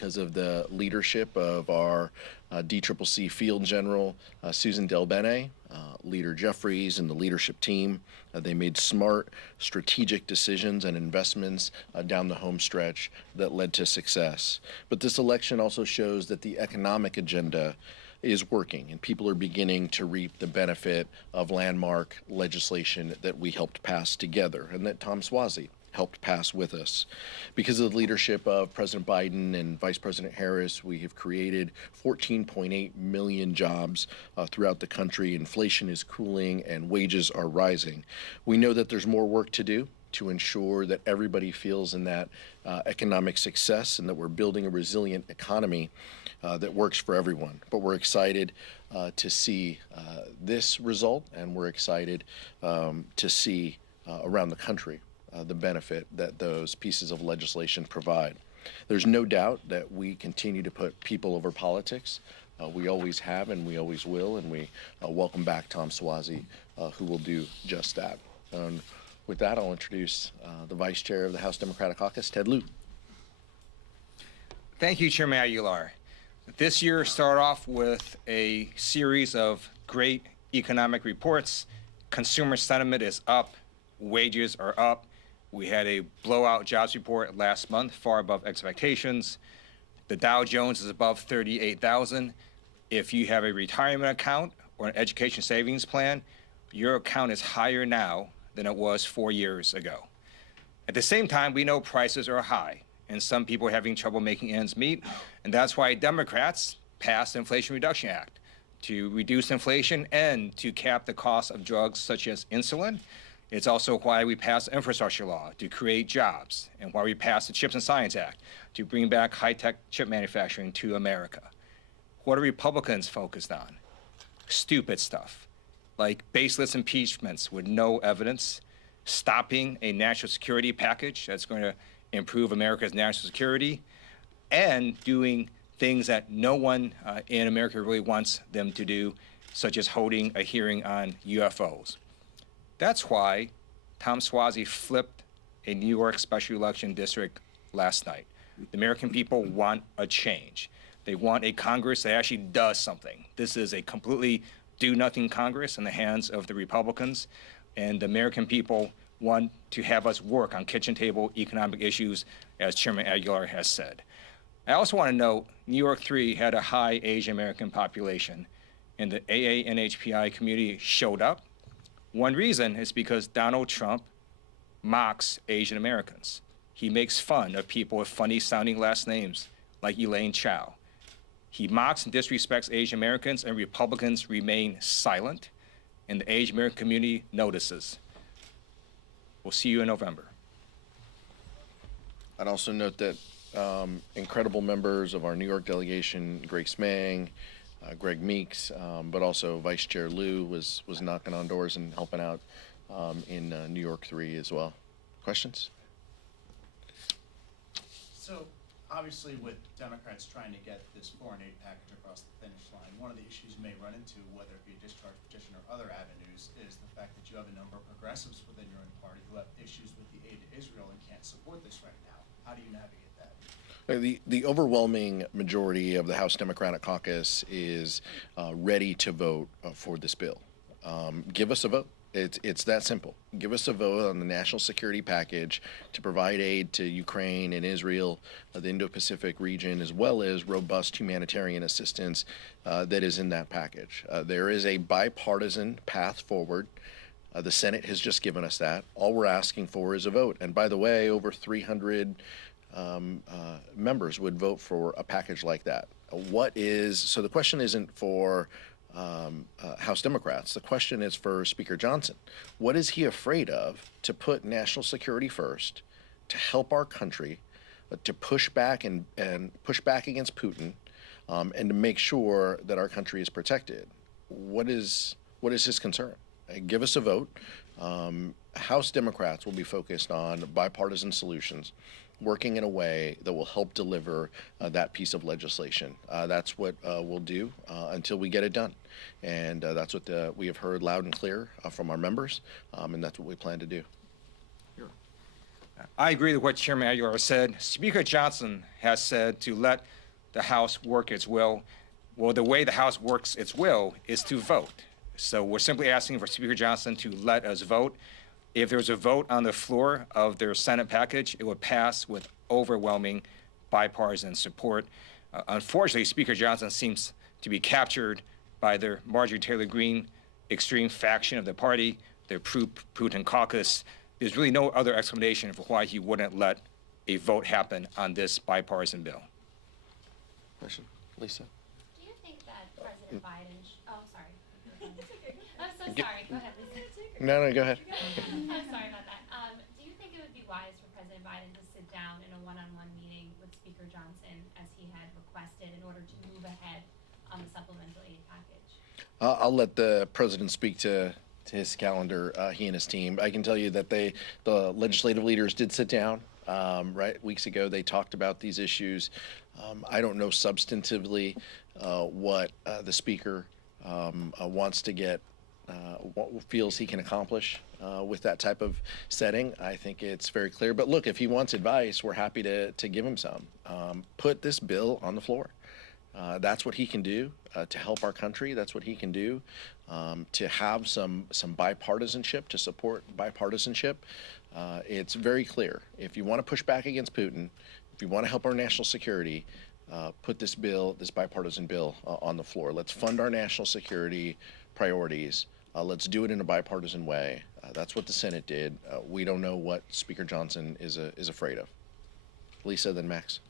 because of the leadership of our DCCC Field General Susan Del Bene, Leader Jeffries, and the leadership team. They made smart, strategic decisions and investments down the home stretch that led to success. But this election also shows that the economic agenda is working, and people are beginning to reap the benefit of landmark legislation that we helped pass together and that Tom Suozzi helped pass with us. Because of the leadership of President Biden and Vice President Harris, we have created 14.8 million jobs throughout the country. Inflation is cooling and wages are rising. We know that there's more work to do to ensure that everybody feels in that economic success and that we're building a resilient economy that works for everyone. But we're excited to see this result, and we're excited to see around the country the benefit that those pieces of legislation provide. There's no doubt that we continue to put people over politics. We always have and we always will, and we welcome back Tom Suozzi, who will do just that. With that, I'll introduce the Vice Chair of the House Democratic Caucus, Ted Lieu. Thank you, Chairman Aguilar. This year started off with a series of great economic reports. Consumer sentiment is up, wages are up. We had a blowout jobs report last month, far above expectations. The Dow Jones is above 38,000. If you have a retirement account or an education savings plan, your account is higher now than it was 4 years ago. At the same time, we know prices are high, and some people are having trouble making ends meet, and that's why Democrats passed the Inflation Reduction Act to reduce inflation and to cap the cost of drugs such as insulin. It's also why we passed infrastructure law to create jobs, and why we passed the Chips and Science Act to bring back high-tech chip manufacturing to America. What are Republicans focused on? Stupid stuff, like baseless impeachments with no evidence, stopping a national security package that's going to improve America's national security, and doing things that no one in America really wants them to do, such as holding a hearing on UFOs. That's why Tom Suozzi flipped a New York special election district last night. The American people want a change. They want a Congress that actually does something. This is a completely do-nothing Congress in the hands of the Republicans, and the American people want to have us work on kitchen table economic issues, as Chairman Aguilar has said. I also want to note New York 3 had a high Asian American population, and the AA-NHPI community showed up. One reason is because Donald Trump mocks Asian Americans. He makes fun of people with funny-sounding last names, like Elaine Chao. He mocks and disrespects Asian Americans, and Republicans remain silent, and the Asian American community notices. We'll see you in November. I'd also note that incredible members of our New York delegation, Grace Mang, Greg Meeks, but also Vice Chair Lieu was knocking on doors and helping out in New York 3 as well. Questions? So obviously with Democrats trying to get this foreign aid package across the finish line, one of the issues you may run into, whether it be a discharge petition or other avenues, is the fact that you have a number of progressives within your own party who have issues with the aid to Israel and can't support this right now. How do you navigate that? The overwhelming majority of the House Democratic Caucus is ready to vote for this bill. Give us a vote. It's that simple. Give us a vote on the national security package to provide aid to Ukraine and Israel, the Indo-Pacific region, as well as robust humanitarian assistance that is in that package. There is a bipartisan path forward. The Senate has just given us that. All we're asking for is a vote. And by the way, over 300 members would vote for a package like that. So the question isn't for House Democrats. The question is for Speaker Johnson. What is he afraid of to put national security first, to help our country, to push back and push back against Putin, and to make sure that our country is protected? What is his concern? Give us a vote. House Democrats will be focused on bipartisan solutions, working in a way that will help deliver that piece of legislation. That's what we'll do until we get it done. And that's what we have heard loud and clear from our members, and that's what we plan to do. Sure. I agree with what Chairman Aguilar said. Speaker Johnson has said to let the House work its will. Well, the way the House works its will is to vote. So we're simply asking for Speaker Johnson to let us vote. If there's a vote on the floor of their Senate package, it would pass with overwhelming bipartisan support. Unfortunately, Speaker Johnson seems to be captured by their Marjorie Taylor Greene extreme faction of the party, their Putin caucus. There's really no other explanation for why he wouldn't let a vote happen on this bipartisan bill. Question, Lisa. Do you think that President Biden? Oh, sorry. I'm so sorry. Go ahead, Lisa. No, go ahead. I'm sorry about that. Do you think it would be wise for President Biden to sit down in a one-on-one meeting with Speaker Johnson, as he had requested, in order to move ahead on the supplemental aid package? I'll let the president speak to his calendar, he and his team. I can tell you that the legislative leaders did sit down, right, weeks ago. They talked about these issues. I don't know substantively what the speaker wants to get, what feels he can accomplish with that type of setting. I think it's very clear. But look, if he wants advice, we're happy to give him some. Put this bill on the floor. That's what he can do to help our country. That's what he can do to have some bipartisanship, to support bipartisanship. It's very clear. If you want to push back against Putin, if you want to help our national security, put this bill, this bipartisan bill, on the floor. Let's fund our national security priorities. Let's do it in a bipartisan way. That's what the Senate did. We don't know what Speaker Johnson is afraid of. Lisa, then Max.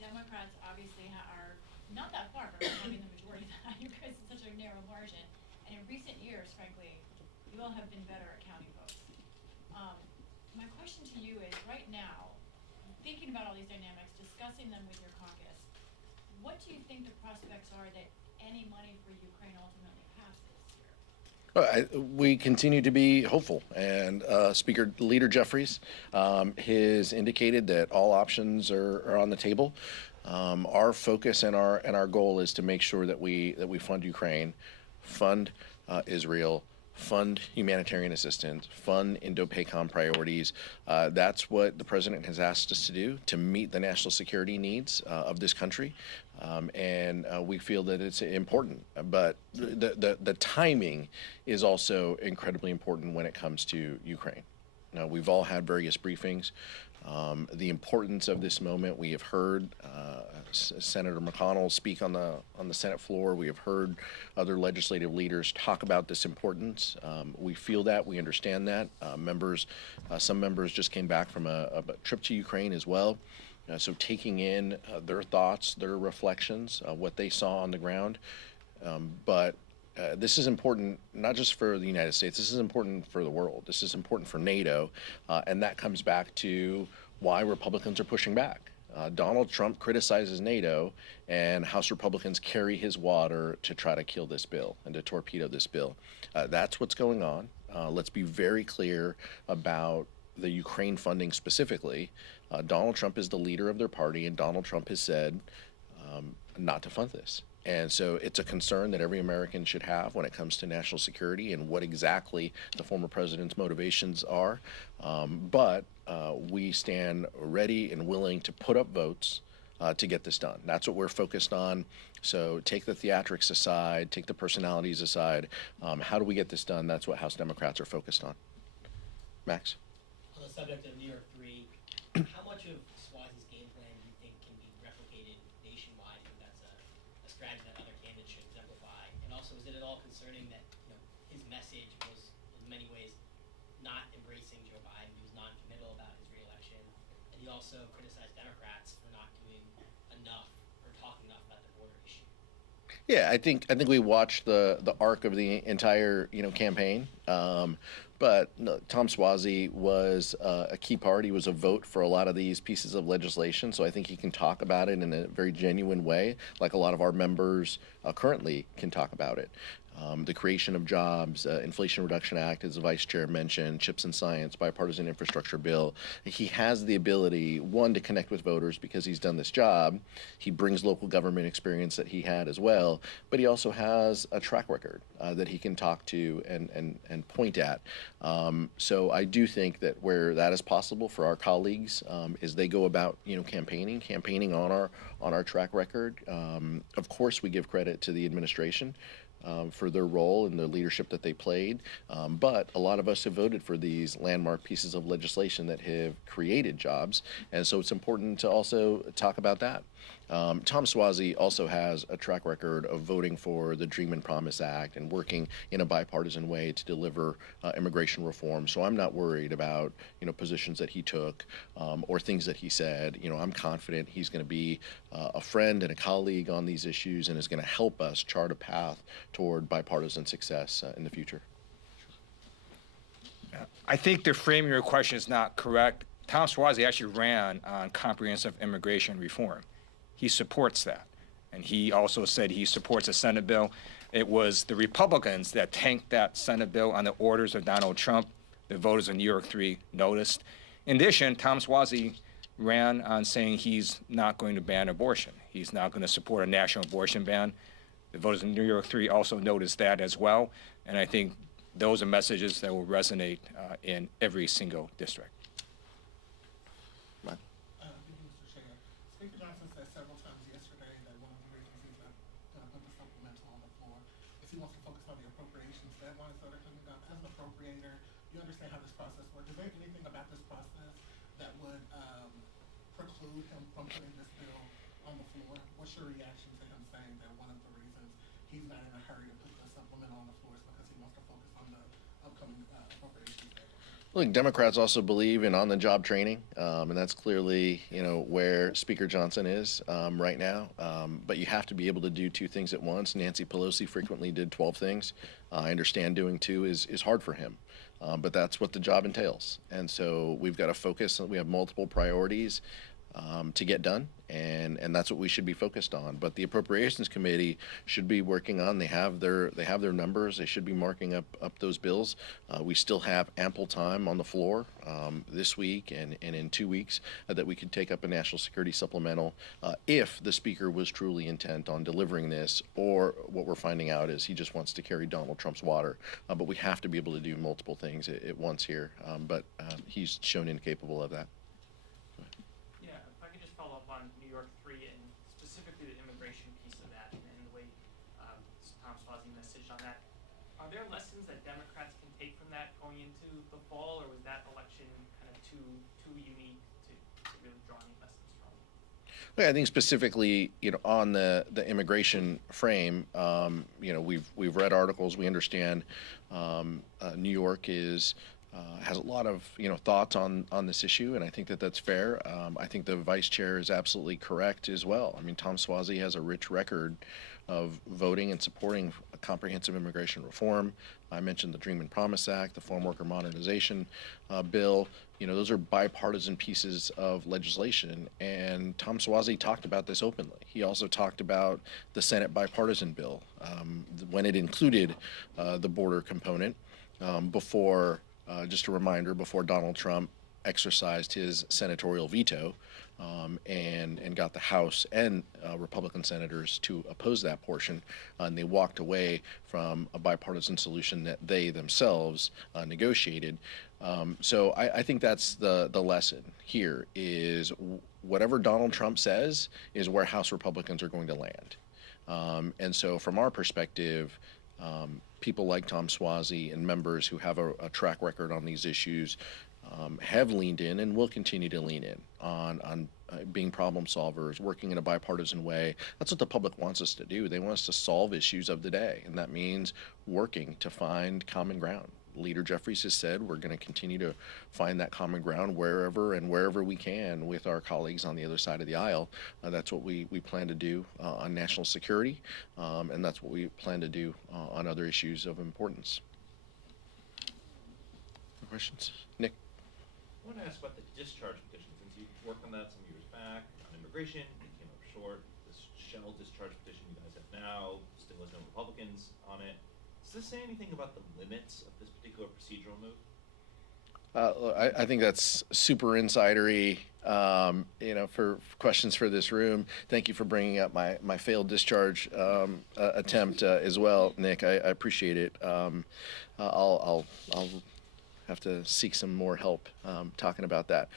Democrats obviously are not that far from having the majority that you guys in such a narrow margin. And in recent years, frankly, you all have been better at counting votes. My question to you is, right now, thinking about all these dynamics, discussing them with your caucus, what do you think the prospects are that any money for Ukraine ultimately passes here? We continue to be hopeful, and Leader Jeffries has indicated that all options are on the table. Our focus and our goal is to make sure that we fund Ukraine, fund Israel, fund humanitarian assistance, fund Indo-PACOM priorities. That's what the president has asked us to do to meet the national security needs of this country, and we feel that it's important. But the timing is also incredibly important when it comes to Ukraine. Now, we've all had various briefings. The importance of this moment, we have heard Senator McConnell speak on the Senate floor. We have heard other legislative leaders talk about this importance. We feel that, we understand that. Some members just came back from a trip to Ukraine as well. So taking in their thoughts, their reflections, what they saw on the ground. But this is important not just for the United States, this is important for the world. This is important for NATO, and that comes back to why Republicans are pushing back. Donald Trump criticizes NATO, and House Republicans carry his water to try to kill this bill and to torpedo this bill. That's what's going on. Let's be very clear about the Ukraine funding specifically. Donald Trump is the leader of their party, and Donald Trump has said not to fund this. And so it's a concern that every American should have when it comes to national security and what exactly the former president's motivations are. But we stand ready and willing to put up votes to get this done. That's what we're focused on. So take the theatrics aside, take the personalities aside. How do we get this done? That's what House Democrats are focused on. Max? On the subject of New York 3, how much of Swazi's game plan do you think can be replicated nationwide? I think that's a strategy that other candidates should exemplify. And also, is it at all concerning that his message was in many ways not embracing Joe Biden? He was non-committal about his reelection, and he also criticized Democrats for not doing enough or talking enough about the border issue. Yeah, I think we watched the arc of the entire campaign. But no, Tom Suozzi was a key part. He was a vote for a lot of these pieces of legislation, so I think he can talk about it in a very genuine way, like a lot of our members currently can talk about it. the creation of jobs, Inflation Reduction Act, as the vice chair mentioned, CHIPS and Science, bipartisan infrastructure bill. He has the ability, one, to connect with voters because he's done this job. He brings local government experience that he had as well, but he also has a track record that he can talk to and point at. So I do think that where that is possible for our colleagues is they go about campaigning on our track record. Of course, we give credit to the administration for their role and the leadership that they played. But a lot of us have voted for these landmark pieces of legislation that have created jobs. And so it's important to also talk about that. Tom Suozzi also has a track record of voting for the Dream and Promise Act and working in a bipartisan way to deliver immigration reform. So I'm not worried about positions that he took or things that he said. I'm confident he's going to be a friend and a colleague on these issues and is going to help us chart a path toward bipartisan success in the future. I think the framing of your question is not correct. Tom Suozzi actually ran on comprehensive immigration reform. He supports that. And he also said he supports a Senate bill. It was the Republicans that tanked that Senate bill on the orders of Donald Trump. The voters of New York 3 noticed. In addition, Tom Suozzi ran on saying he's not going to ban abortion. He's not going to support a national abortion ban. The voters of New York 3 also noticed that as well. And I think those are messages that will resonate in every single district. Speaker Johnson said several times yesterday that one of the reasons he's not put the supplemental on the floor is he wants to focus on the appropriations deadlines that are coming up. As an appropriator, you understand how this process works. Is there anything about this process that would preclude him from putting this bill on the floor? What's your reaction to him saying that one of the reasons he's not in a hurry to put the supplemental on the floor is because he wants to focus on the upcoming appropriations deadline? Look, Democrats also believe in on-the-job training, and that's clearly, where Speaker Johnson is right now. But you have to be able to do two things at once. Nancy Pelosi frequently did 12 things. I understand doing two is hard for him, but that's what the job entails. And so we've got to focus. We have multiple priorities to get done, and that's what we should be focused on. But the Appropriations Committee should be working on. They have their numbers. They should be marking up those bills. We still have ample time on the floor this week and in 2 weeks that we could take up a national security supplemental if the Speaker was truly intent on delivering this, or what we're finding out is he just wants to carry Donald Trump's water. But we have to be able to do multiple things at once here. But he's shown incapable of that. On New York 3 and specifically the immigration piece of that and the way Tom Suozzi messaged on that. Are there lessons that Democrats can take from that going into the fall, or was that election kind of too unique to really draw any lessons from? Well, I think specifically, on the immigration frame, we've read articles. We understand New York has a lot of thoughts on this issue, and I think that that's fair. I think the vice chair is absolutely correct as well. I mean, Tom Suozzi has a rich record of voting and supporting a comprehensive immigration reform. I mentioned the Dream and Promise Act, the Farm Worker Modernization Bill. Those are bipartisan pieces of legislation, and Tom Suozzi talked about this openly. He also talked about the Senate bipartisan bill when it included the border component before. Just a reminder, before Donald Trump exercised his senatorial veto and got the House and Republican senators to oppose that portion, and they walked away from a bipartisan solution that they themselves negotiated. So I think that's the lesson here is whatever Donald Trump says is where House Republicans are going to land. And so from our perspective, people like Tom Suozzi and members who have a track record on these issues have leaned in and will continue to lean in on being problem solvers, working in a bipartisan way. That's what the public wants us to do. They want us to solve issues of the day, and that means working to find common ground. Leader Jeffries has said we're going to continue to find that common ground wherever we can with our colleagues on the other side of the aisle. That's what we plan to do on national security, and that's what we plan to do on other issues of importance. Questions? Nick? I want to ask about the discharge petition, since you worked on that some years back on immigration. It came up short. This shell discharge petition you guys have now still has no Republicans on it. this say anything about the limits of this particular procedural move? I think that's super insidery, for questions for this room. Thank you for bringing up my failed discharge attempt as well, Nick. I appreciate it. I'll have to seek some more help talking about that.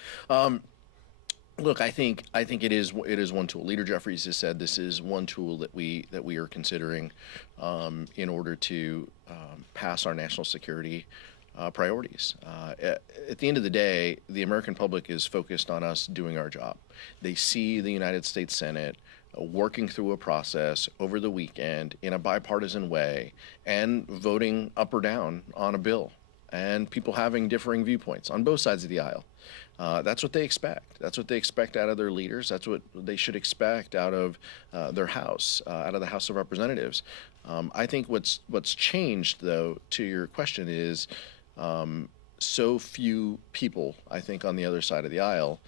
Look, I think it is one tool. Leader Jeffries has said this is one tool that we are considering in order to pass our national security priorities. At the end of the day, the American public is focused on us doing our job. They see the United States Senate working through a process over the weekend in a bipartisan way and voting up or down on a bill, and people having differing viewpoints on both sides of the aisle. That's what they expect. That's what they expect out of their leaders. That's what they should expect out of their House, out of the House of Representatives. I think what's changed, though, to your question is so few people, I think, on the other side of the aisle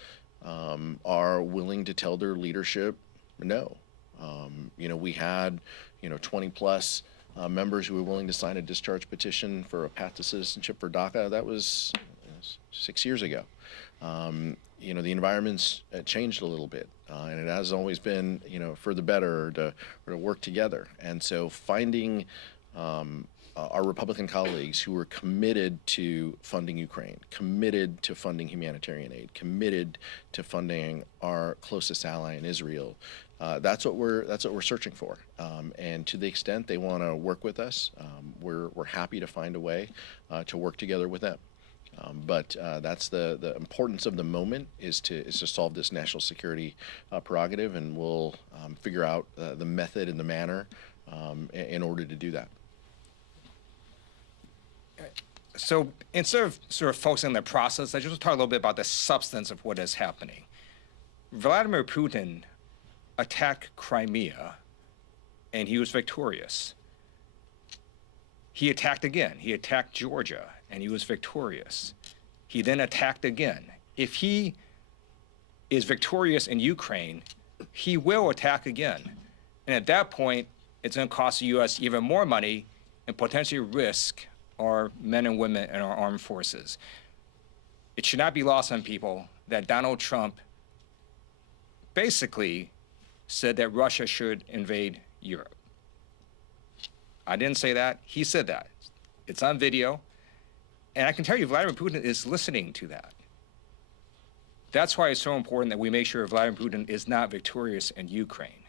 are willing to tell their leadership no. We had 20 plus members who were willing to sign a discharge petition for a path to citizenship for DACA. That was 6 years ago. The environment's changed a little bit, and it has always been, for the better, or to work together. And so finding our Republican colleagues who are committed to funding Ukraine, committed to funding humanitarian aid, committed to funding our closest ally in Israel, that's what we're searching for. And to the extent they want to work with us, we're happy to find a way to work together with them. But that's the importance of the moment is to solve this national security prerogative, and we'll figure out the method and the manner in order to do that. So instead of sort of focusing on the process, I just want to talk a little bit about the substance of what is happening. Vladimir Putin attacked Crimea, and he was victorious. He attacked again. He attacked Georgia, and he was victorious. He then attacked again. If he is victorious in Ukraine, he will attack again. And at that point, it's going to cost the U.S. even more money and potentially risk our men and women in our armed forces. It should not be lost on people that Donald Trump basically said that Russia should invade Europe. I didn't say that. He said that. It's on video. And I can tell you, Vladimir Putin is listening to that. That's why it's so important that we make sure Vladimir Putin is not victorious in Ukraine.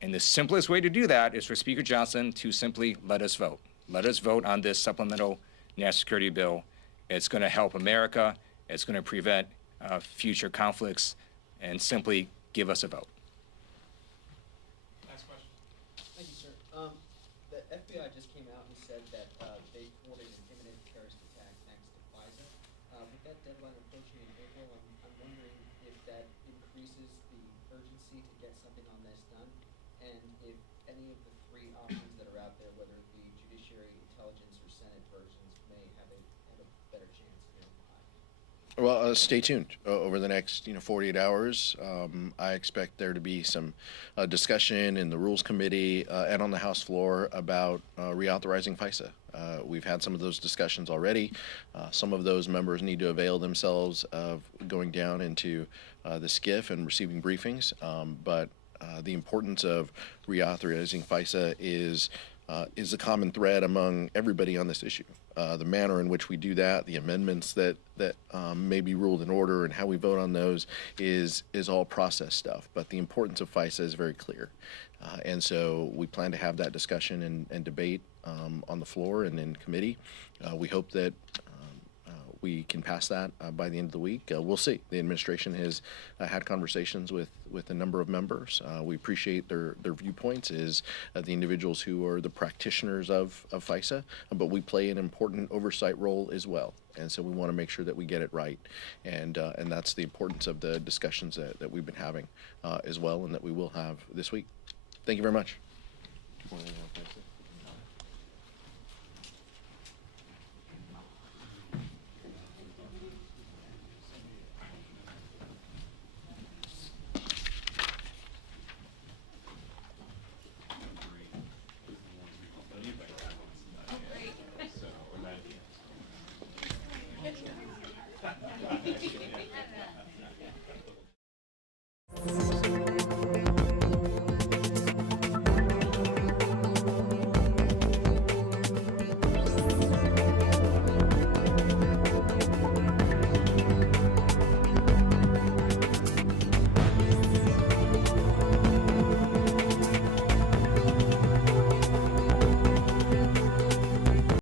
And the simplest way to do that is for Speaker Johnson to simply let us vote. Let us vote on this supplemental national security bill. It's going to help America. It's going to prevent future conflicts, and simply give us a vote. Next question. Thank you, sir. The FBI just came out and said that they thwarted an imminent terrorist attack thanks to FISA. With that deadline approaching in April, I'm wondering if that increases the urgency to get something on this done, and if any of the three options that are out there, whether it be judiciary, intelligence, or Senate versions, may have a better chance in your mind. Well, stay tuned. Over the next 48 hours, I expect there to be some discussion in the Rules Committee and on the House floor about reauthorizing FISA. We've had some of those discussions already. Some of those members need to avail themselves of going down into the SCIF and receiving briefings. But the importance of reauthorizing FISA is a common thread among everybody on this issue. The manner in which we do that, the amendments that may be ruled in order, and how we vote on those is all process stuff. But the importance of FISA is very clear. And so we plan to have that discussion and debate on the floor and in committee. We hope that we can pass that by the end of the week. We'll see. The administration has had conversations with a number of members. We appreciate their viewpoints as the individuals who are the practitioners of FISA, but we play an important oversight role as well. And so we want to make sure that we get it right. And that's the importance of the discussions that we've been having as well, and that we will have this week. Thank you very much.